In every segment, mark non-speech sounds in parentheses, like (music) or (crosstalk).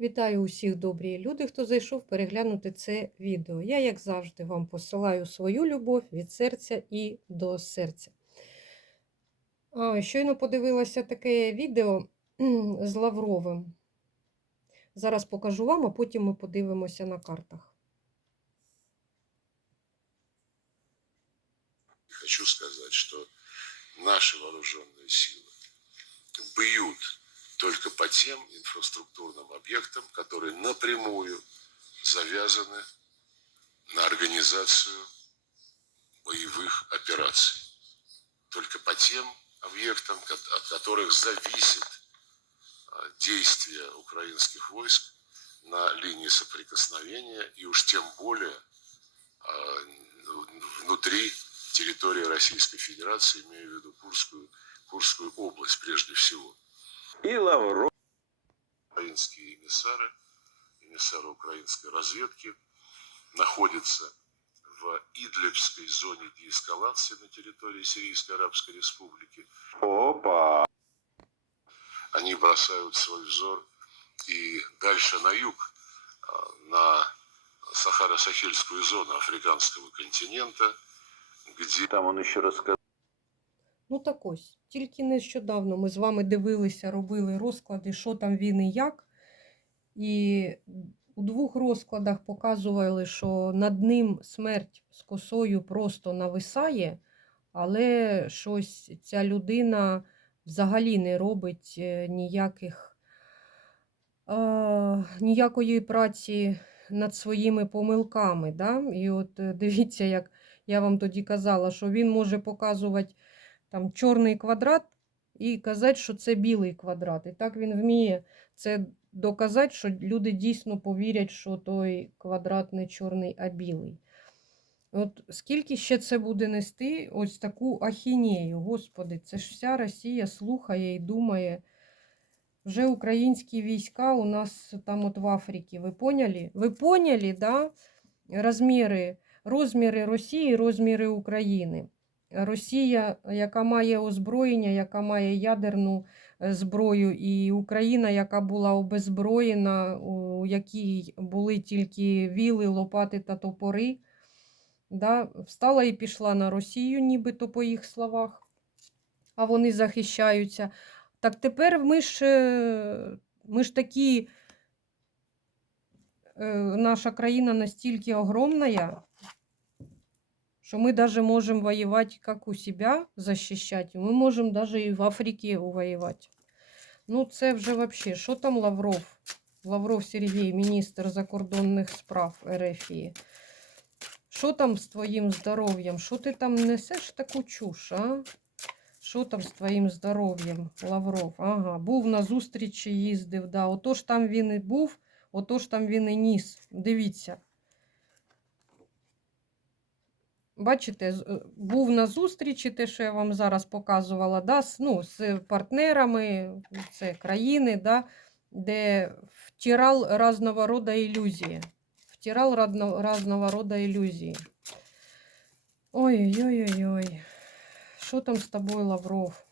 Вітаю усіх добрі люди, хто зайшов переглянути це відео. Я, як завжди, вам посилаю свою любов від серця і до серця. Щойно подивилася таке відео з Лавровим. Зараз покажу вам, а потім ми подивимося на картах. Хочу сказать, что наши вооруженные силы бьют только по тем инфраструктурным объектам, которые напрямую завязаны на организацию боевых операций. Только по тем объектам, от которых зависит а, действие украинских войск на линии соприкосновения и уж тем более а, внутри территории Российской Федерации, имею в виду Курскую, Курскую область прежде всего. И Лавров. Украинские эмиссары, эмиссары украинской разведки находятся в Идлибской зоне деэскалации на территории Сирийской Арабской Республики. Опа. Они бросают свой взор и дальше на юг, а, на Сахаро-Сахельскую зону африканского континента, где Там он еще рассказал. Ну так ось, тільки нещодавно ми з вами дивилися, робили розклади, що там він і як. І у двох розкладах показували, що над ним смерть з косою просто нависає, але щось ця людина взагалі не робить е, ніяких, е, ніякої праці над своїми помилками. Да? І от е, дивіться, як я вам тоді казала, що він може показувати там чорний квадрат і казати, що це білий квадрат. І так він вміє це доказати, що люди дійсно повірять, що той квадрат не чорний, а білий. От скільки ще це буде нести ось таку ахінею, господи, це ж вся Росія слухає і думає. Вже українські війська у нас там от в Африці. Ви поняли? Ви поняли, да? Розміри, розміри Росії, розміри України. Росія, яка має озброєння, яка має ядерну е, зброю, і Україна, яка була обезброєна, у якій були тільки віли, лопати та топори, да, встала і пішла на Росію, нібито по їх словах, а вони захищаються. Так тепер ми ж, е, ми ж такі, е, наша країна настільки огромна, что мы даже можем воевать как у себя, защищать, мы можем даже и в Африке воевать. Ну, це вже вообще, що там Лавров? Лавров Сергій, міністр закордонних справ РФ. Що там з твоїм здоров'ям? Що ти там несеш таку чуш, а? Що там з твоїм здоров'ям, Лавров? Ага, був на зустрічі, їздив, да. Отож там він і був, отож там він і ніс. Дивіться. Бачите, е, був на зустрічі, те, що я вам зараз показувала, да, ну, з партнерами, це країни, да, де втирал разного рода ілюзії. Втирал разно- разного рода ілюзії. Ой-ой-ой-ой. Що там з тобою, Лавров?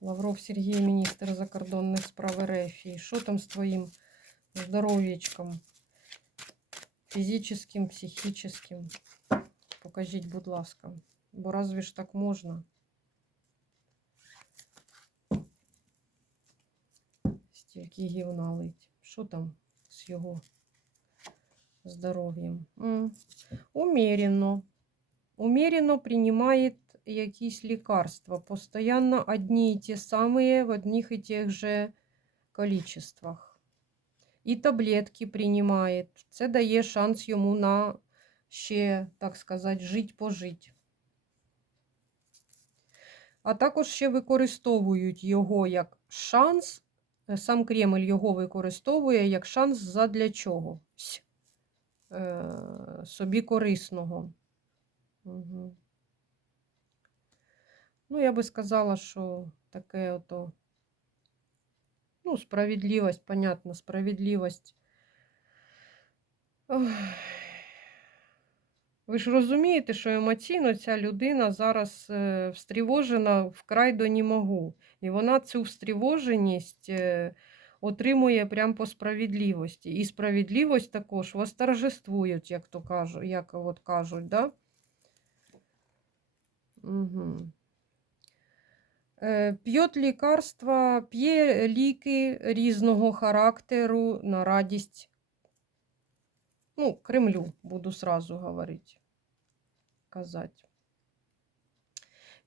Лавров Сергій, міністр закордонних справ РФ. Що там з твоїм здоров'ячком? Фізичним, психічним. Покажіть, будь ласка. Бо разве ж так можна? Стільки гівна лить. Що там з його здоров'ям? М, Умеренно. Умеренно принимает якісь лікарства. Постоянно одні і ті самі в одних і тих же количествах. І таблетки приймає. Це дає шанс йому на ще, так сказати, жить-пожить. А також ще використовують його як шанс. е, Сам Кремль його використовує як шанс задля чогось е, собі корисного. Угу. Ну, я би сказала, що таке ото. Ну, справедливость, понятно, справедливость. Ох. Ви ж розумієте, що емоційно ця людина зараз е, встрівожена вкрай до німогу. І вона цю встрівоженість е, отримує прям по справедливості. І справедливість також восторжествують, як то кажуть, як от кажуть, да? Угу. П'є лікарства, п'є ліки різного характеру на радість. Ну, Кремлю, буду сразу говорити. Казати.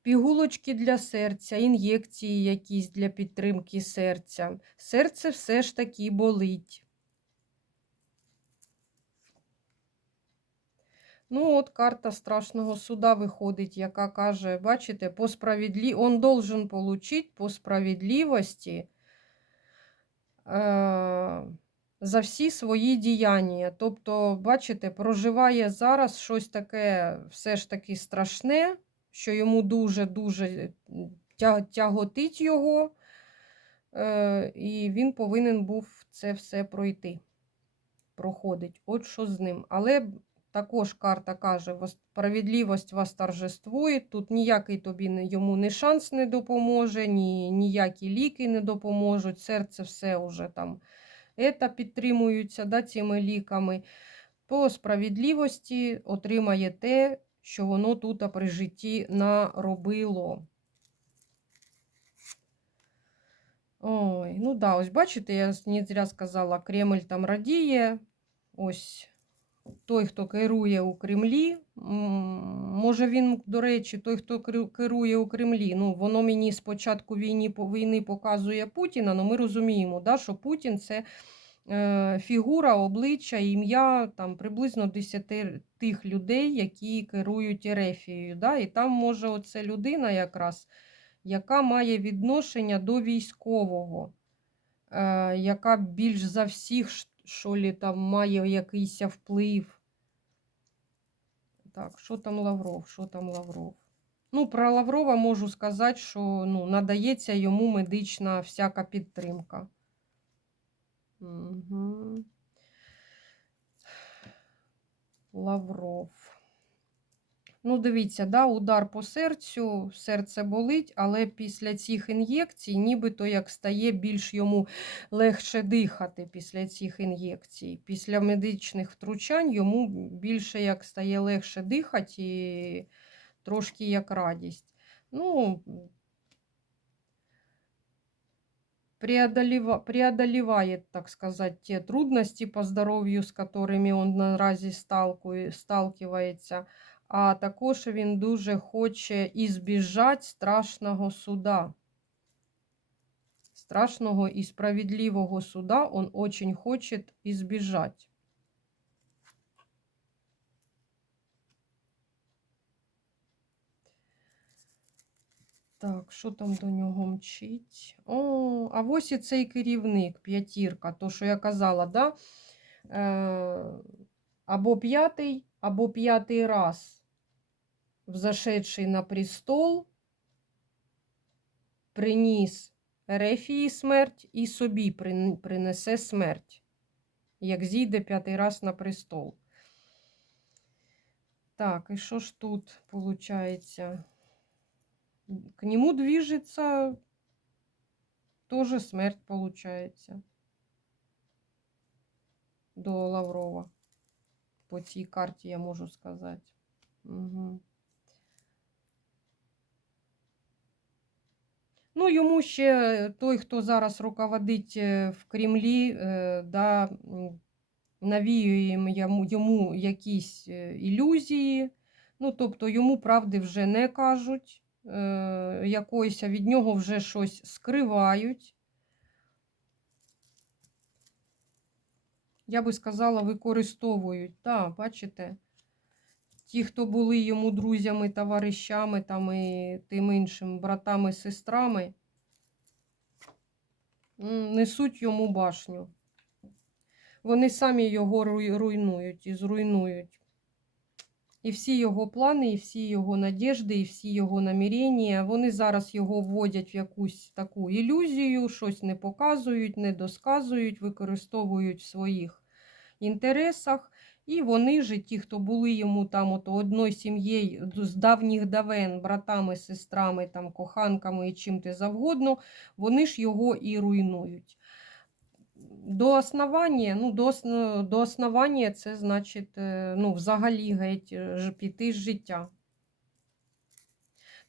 Пігулочки для серця, ін'єкції якісь для підтримки серця. Серце все ж таки болить. Ну, от карта страшного суда виходить, яка каже, бачите, по справедлі... он должен получить по справедливості е... за всі свої діяння. Тобто, бачите, проживає зараз щось таке все ж таки страшне, що йому дуже-дуже тя- тяготить його, е... і він повинен був це все пройти. Проходить. От що з ним. Але також карта каже, «Вос- справедливість вас торжествує. Тут ніякий тобі йому ні шанс не допоможе, ні, ніякі ліки не допоможуть. Серце все вже там ета підтримуються да, цими ліками. По справедливості отримає те, що воно тут при житті наробило. Ой, ну да, ось бачите, я не зря сказала, Кремль там радіє. Ось той, хто керує у Кремлі. Може він, до речі, той, хто керує у Кремлі. Ну, воно мені спочатку війни, війни показує Путіна, але ми розуміємо, да, що Путін це е, фігура, обличчя, ім'я там приблизно 10 тих людей, які керують Ерефією. Да? І там може оце людина якраз, яка має відношення до військового, е, яка більш за всіх ш- що лі там має якийсь вплив. Так, що там Лавров? Що там Лавров? Ну, про Лаврова можу сказати, що ну, надається йому медична всяка підтримка. Угу. Лавров. Ну, дивіться, да, удар по серцю, серце болить, але після цих ін'єкцій, нібито як стає більш йому легше дихати після цих ін'єкцій. Після медичних втручань йому більше як стає легше дихати і трошки як радість. Ну, преодолевает, так сказать, те трудности по здоров'ю, з которыми он наразі сталкує- сталкивається. А також він дуже хоче ізбіжати страшного суда. Страшного і справедливого суда он очень хочет избежать. Так, що там до нього мчить? О, а ось і цей керівник, п'ятірка, то, що я казала, да? Е, або п'ятий, або п'ятий раз взошедший на престол, приніс Ерефії смерть і собі принесе смерть, як зійде п'ятий раз на престол. Так, і що ж тут виходить? К нему движется тоже смерть получается. До Лаврова. По цій карті я можу сказати. Угу. Ну, йому ще той, хто зараз руководить е, в Кремлі, е, да, навіює йому- йому, якісь е, ілюзії. Ну, тобто йому правди вже не кажуть, е, якоїсь, від нього вже щось скривають. Я би сказала, використовують. Так, бачите? Ті, хто були йому друзями, товаришами там і тим іншим братами, сестрами, несуть йому башню. Вони самі його руйнують і зруйнують. І всі його плани, і всі його надіжди, і всі його намірення, вони зараз його вводять в якусь таку ілюзію, щось не показують, не досказують, використовують в своїх інтересах. І вони ж, ті, хто були йому там ото одною сім'єю з давніх давен, братами, сестрами, там, коханками і чим ти завгодно, вони ж його і руйнують. до основання, ну, до, до основання це значить, е, ну, взагалі геть е, піти з життя.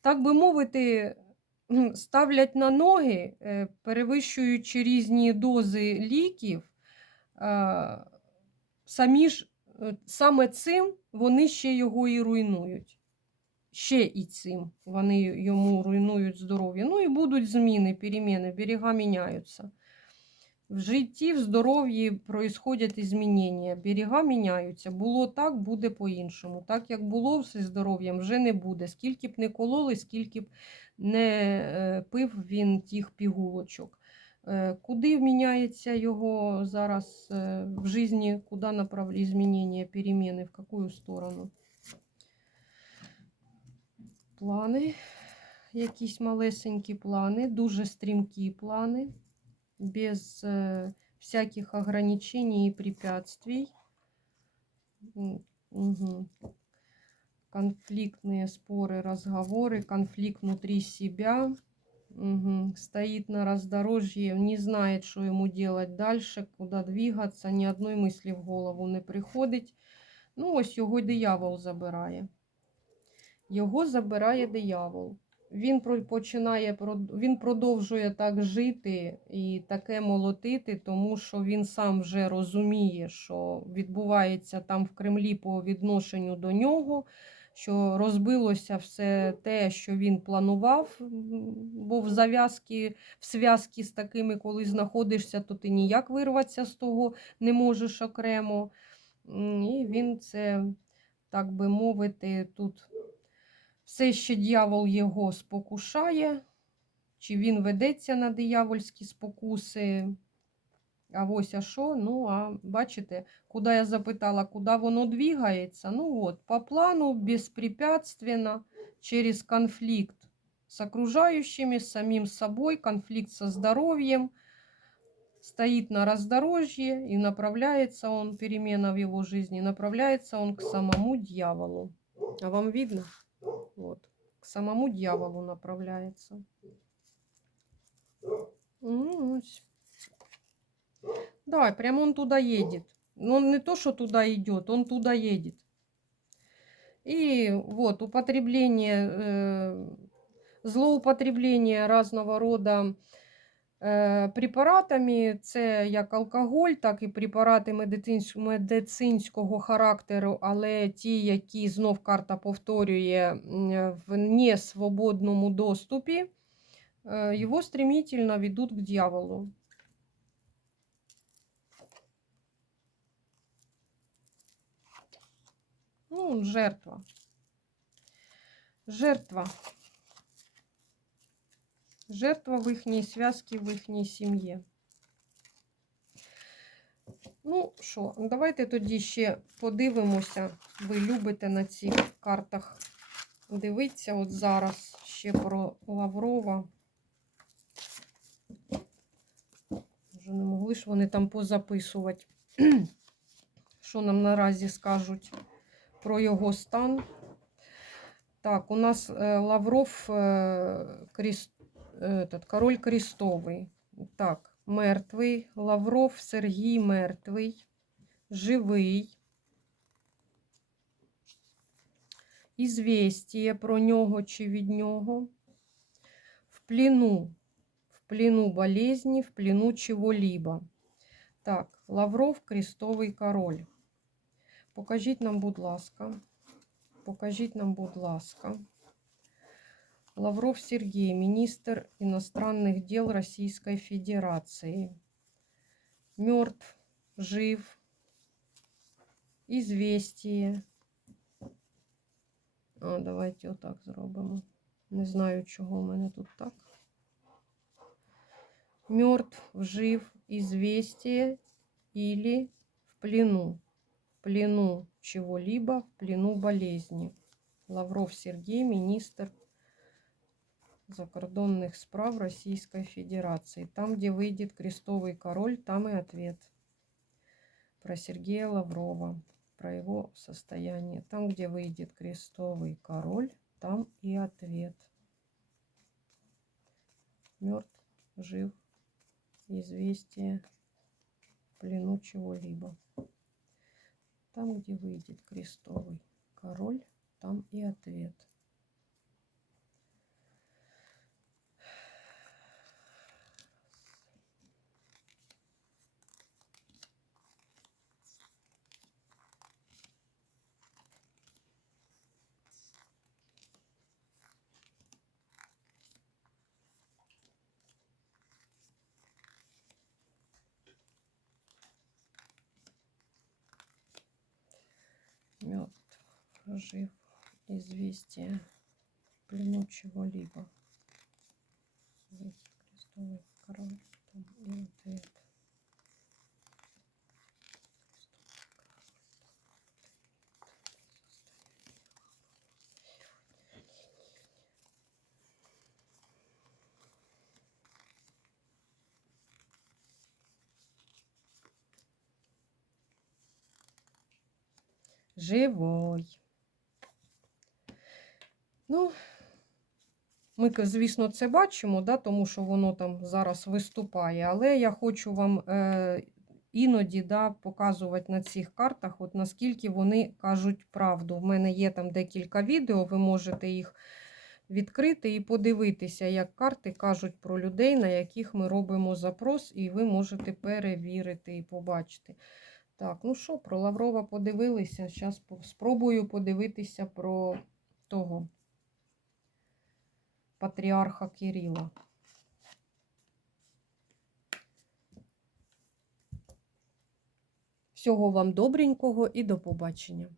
Так би мовити, ставлять на ноги, е, перевищуючи різні дози ліків, самі ж саме цим вони ще його і руйнують. Ще і цим вони йому руйнують здоров'я. Ну і будуть зміни, переміни, берега міняються. В житті, в здоров'ї происходять змінення. Берега міняються. Було так, буде по-іншому. Так як було зі здоров'ям, вже не буде. Скільки б не кололи, скільки б не е, пив він тих пігулочок. Е, Куди міняється його зараз е, в житті, куди направлені змінення, переміни, в яку сторону? Плани, якісь малесенькі плани, дуже стрімкі плани, без е, всяких ограничений и препятствий. М, мгм. Конфликтные споры, разговоры, конфликт внутри себя. Мгм. Стоит на раздорожье, не знает, что ему делать дальше, куда двигаться, ни одной мысли в голову не приходить. Ну, ось його диявол забирає. Його забирає диявол. Він починає він продовжує так жити і таке молотити, тому що він сам вже розуміє, що відбувається там в Кремлі по відношенню до нього, що розбилося все те, що він планував, м, бо в зав'язки, в зв'язки з такими, коли знаходишся, то ти ніяк вирватися з того не можеш окремо. І він це, так би мовити, тут все ще дьявол його спокушає, чи він ведеться на диявольські спокуси. А ось а що? Ну, а бачите, куди я запитала, куди воно двигається? Ну от, по плану, безпрепятственно, через конфликт с окружающими, с самим собой, конфликт со здоровьем, стоит на раздорожье и направляется он, перемена в его жизни, направляется он к самому дьяволу. А вам видно? Вот. К самому дьяволу направляется. Ну, ось. Да, прямо он туда едет. Но он не то, что туда идет, он туда едет. И вот употребление, э, злоупотребление разного рода е, препаратами, це як алкоголь, так і препарати медицинсь- медицинського характеру, але ті, які знов карта повторює в несвободному доступі, е, його стремительно ведуть к дьяволу. Ну, жертва. Жертва. Жертва в їхній зв'язці, в їхній сім'ї. Ну що, давайте тоді ще подивимося. Ви любите на цих картах дивитися. От зараз ще про Лаврова. Вже не могли ж вони там позаписувати, (clears throat) що нам наразі скажуть про його стан. Так, у нас е, Лавров е, этот, король крестовий. Так, мертвий. Лавров Сергій мертвий. Живий. Ізвістіє про нього чи від нього. В плену. В плену болезни, в плену чего-либо. Так, Лавров крестовий король. Покажіть нам, будь ласка. Покажіть нам, будь ласка. Лавров Сергей, министр иностранных дел Российской Федерации. Мертв, жив. Известие. А, давайте отак зробимо. Не знаю, чого у мене тут так. Мертв, жив, известие или в плену. Плену чего-либо, в плену болезни. Лавров Сергей, министр закордонных справ Российской Федерации. Там, где выйдет крестовый король, там и ответ. Про Сергея Лаврова, про его состояние. Там, где выйдет крестовый король, там и ответ. Мертв, жив, известие пленучего либо. Там, где выйдет крестовый король, там и ответ. Жив, известие пленучего либо. Выйдет крестовый король, там и ответ. Живой. Ну, ми, звісно, це бачимо, да, тому що воно там зараз виступає. Але я хочу вам е, іноді да, показувати на цих картах, от наскільки вони кажуть правду. В мене є там декілька відео, ви можете їх відкрити і подивитися, як карти кажуть про людей, на яких ми робимо запрос, і ви можете перевірити і побачити. Так, ну що, про Лаврова подивилися. Зараз спробую подивитися про того патріарха Кирила. Всього вам добренького і до побачення.